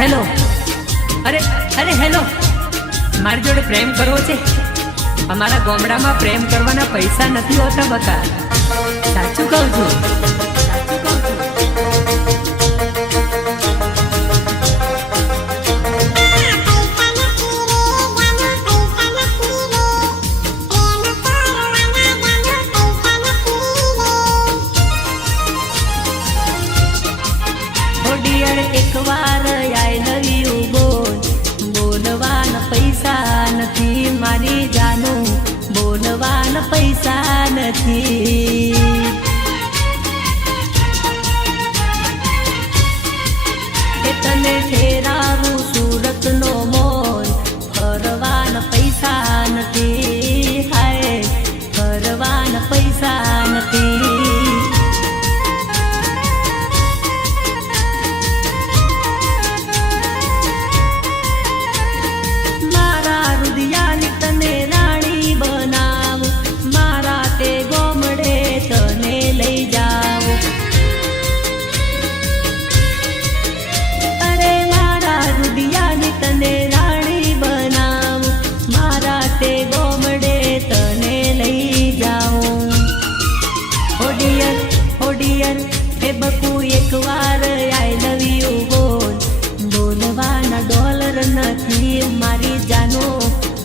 Hello, અરે અરે hello, મારી જોડે પ્રેમ કરવો છે? અમારા ગામડામાં પ્રેમ કરવાના પૈસા નથી હોતા બકા. સાચું કહું છું. એક વાર આઈ લવ યુ બોલ, બોલવાના પૈસા નથી મારી જાનું, બોલવાના પૈસા નથી. એ તને ફેરાવું સુરતનો મોલ, ફરવાના પૈસા નથી, હાય ફરવાના પૈસા નથી. એક વાર આઈ લવ યુ બોલ, બોલવાના ડોલર નથી મારી જાનો,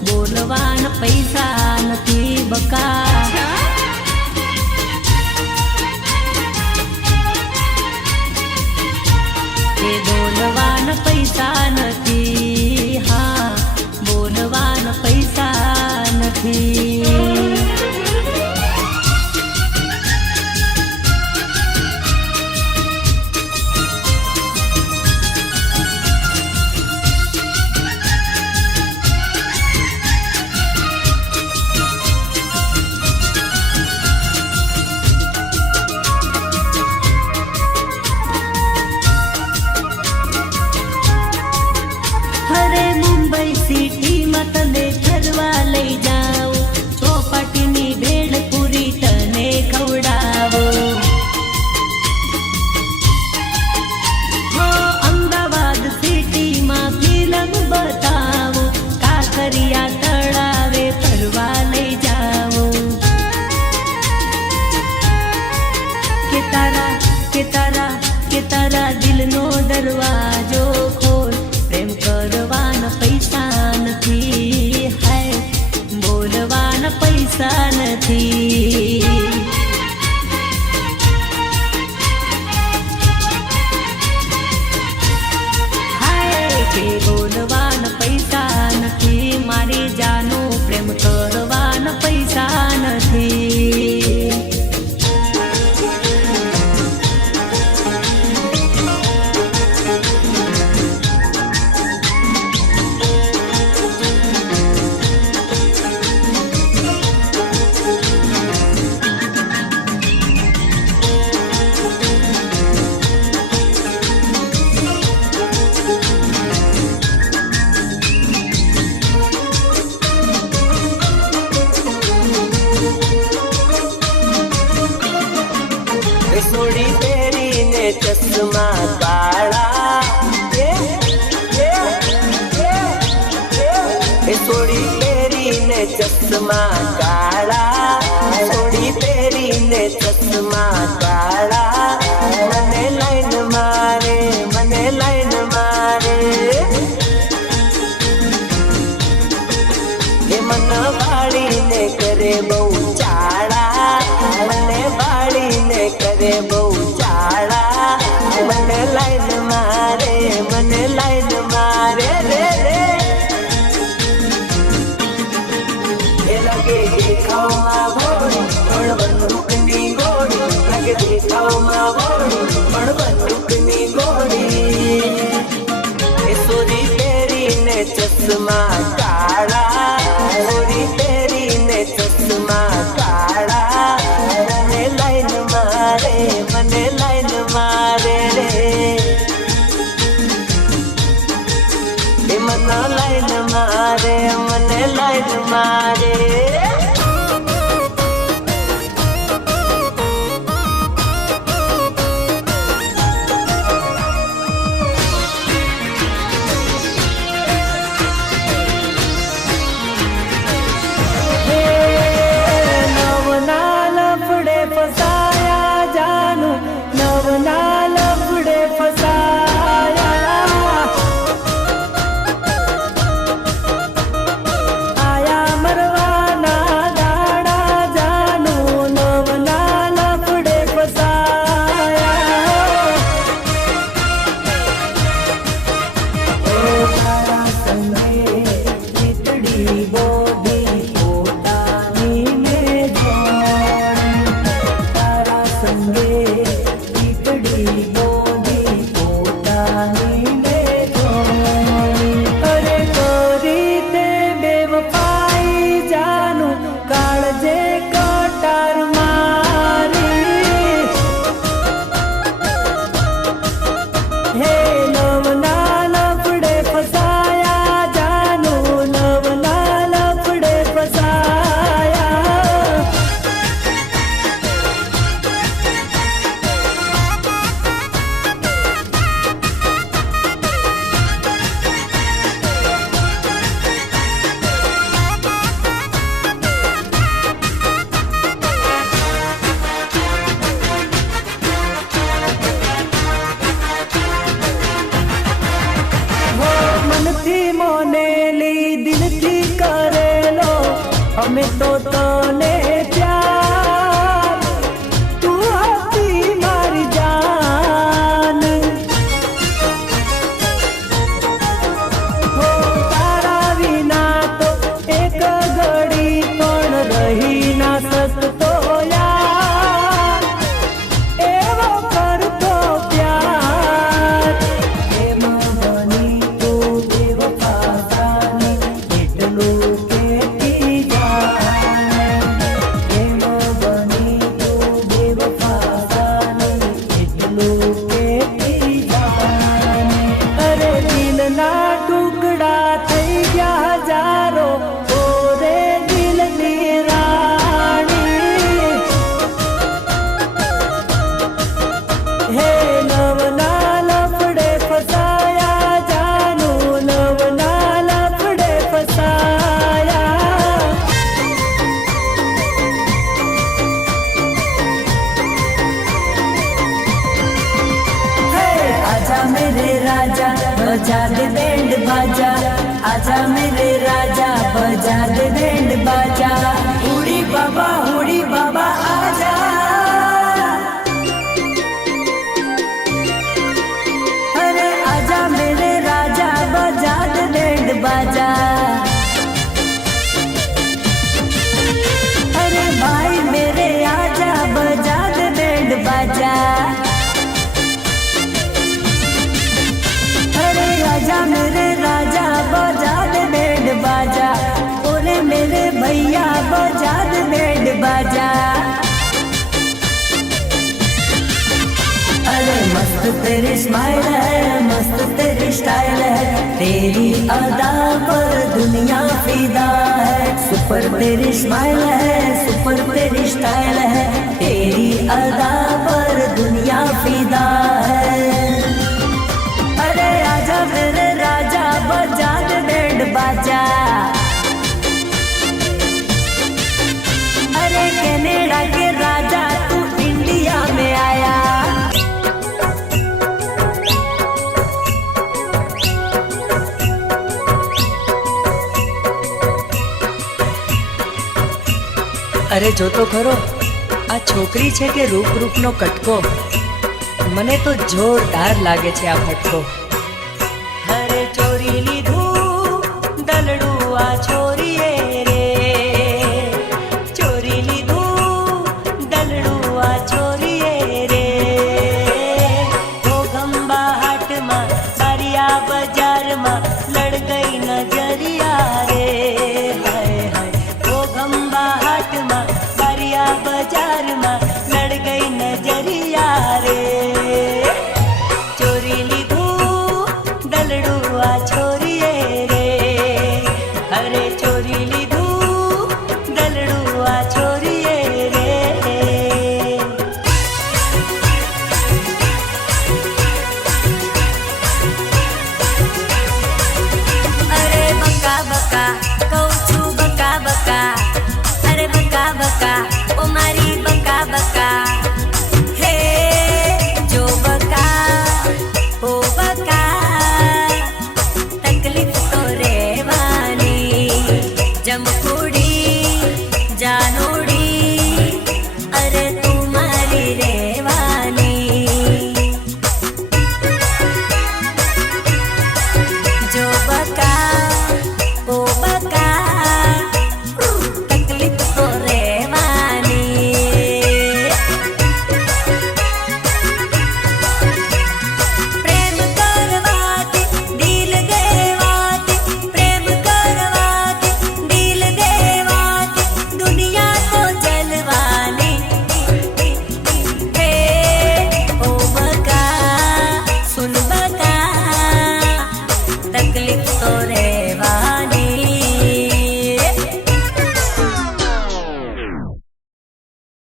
બોલવાના પૈસા નથી બકા. એ બોલવાના પૈસા નથી, હા બોલવાના પૈસા નથી. સિટીમાં તને ફરવા લઈ જાઉં, ચોપાટીની ભેળપુરી તને ખવડાવો. હો અમદાવાદ સિટીમાં ફિલ્મ બતાવો, કાંકરિયા તળાવે ફરવા લઈ જાઉં. કે તારા દિલનો દરવાજો ખોલ, પ્રેમ કરવાના પૈસા નથી, હાય બોલવાના પૈસા નથી. હાય કે બોલવાના પૈસા નથી મારી જાનો, પ્રેમ કરવાના પૈસા નથી. સોડી પહેરીને ચશ્મા કાળા, સોડી પહેરીને ચશ્મા કાળા, સોડી પહેરીને ચશ્મા કાળા, મને લાઈન મારે, મને લાઈન મારે. એ મન વાળીને કરે બહુ ચાળા, મને વાળીને કરે બહુ ચાળા, મને લાઈન મારે, મને લાઈન મારે રે રે. એ લાગે દેખાવમાં ભોળી પણ બંદૂકની ગોળી, લાગે દેખાવમાં ભોળી પણ બંદૂકની ગોળી. એ સોરી પહેરીને ચશ્મા કાળા, સોરી પહેરીને ચશ્મા કાળા, મને લાઈન મારે, મને લાઈન મારે રે. એ મને લાઈન મારે, મને લાઈન મારે. राजा बजा दे बैंड बाजा, आजा मेरे राजा बजा दे बैंड बाजा। हुड़ी बाबा आजा, अरे आजा मेरे राजा बजा दे बैंड बाजा। अरे भाई मेरे आजा बजा दे बैंड बाजा। अरे आजा मेरे राजा बजा दे बैंड बाजा, ओरे मेरे भैया बजा दे बैंड बाजा। अरे मस्त तेरी स्माइल है, मस्त तेरी स्टाइल है, तेरी अदा पर दुनिया फिदा है। सुपर तेरी स्माइल है, सुपर तेरी स्टाइल है, तेरी अदा पर दुनिया फिदा है। अरे आजा मेरे राजा बजा दे बैंड बाजा। अरे कनाडा के राजा तू इंडिया में आया। અરે જો તો ખરો આ છોકરી છે કે રૂપનો કટકો, મને તો જોરદાર લાગે છે આ ફટકો। અરે ચોરી લીધું દલડું આ છોરીએ રે, ચોરી લીધું દલડું આ છોરીએ રે। ઘોઘંબા હાટમાં બારિયા બજારમાં લડ ગઈ નજરિયા રે, હાય હાય। ઘોઘંબા હાટમાં બારિયા બજારમાં